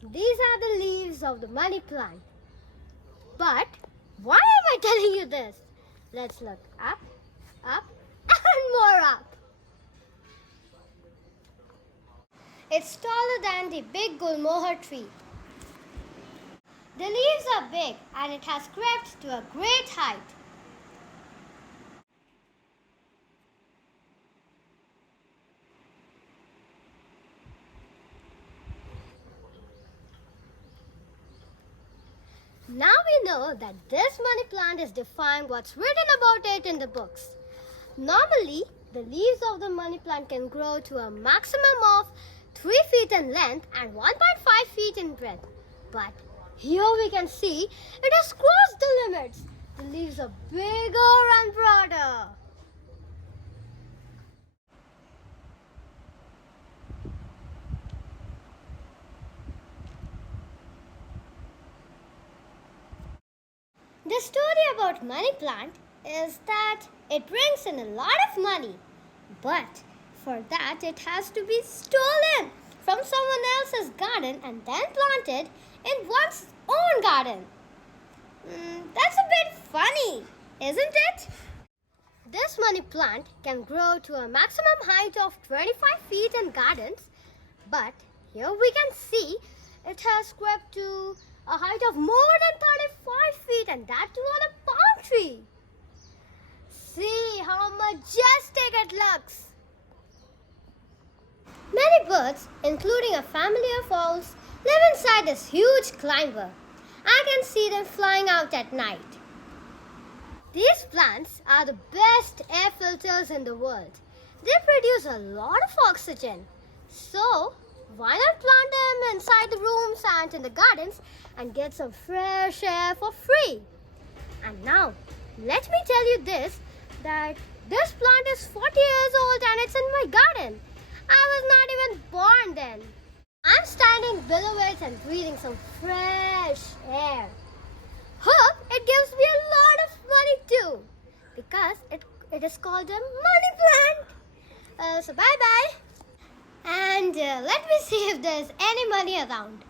These are the leaves of the money plant. But why am I telling you this? Let's look up, up, and more up. It's taller than the big gulmohar tree. The leaves are big and it has crept to a great height. Now we know that this money plant is defined what's written about it in the books. Normally, the leaves of the money plant can grow to a maximum of 3 feet in length and 1.5 feet in breadth. But here we can see it has crossed the limits. The leaves are bigger and broader. The story about money plant is that it brings in a lot of money, but for that it has to be stolen from someone else's garden and then planted in one's own garden. That's a bit funny, isn't it? This money plant can grow to a maximum height of 25 feet in gardens, but here we can see it has crept to a height of more than 35 feet, and that too on a palm tree. See how majestic it looks. Many birds, including a family of owls, live inside this huge climber. I can see them flying out at night. These plants are the best air filters in the world. They produce a lot of oxygen. So, why not plant them inside the rooms and in the gardens and get some fresh air for free? And now, let me tell you that this plant is 40 years old and it's in my garden. I was not even born then. I'm standing below it and breathing some fresh air. Hope it gives me a lot of money too, because it is called a money plant. So bye-bye. And let me see if there's any money around.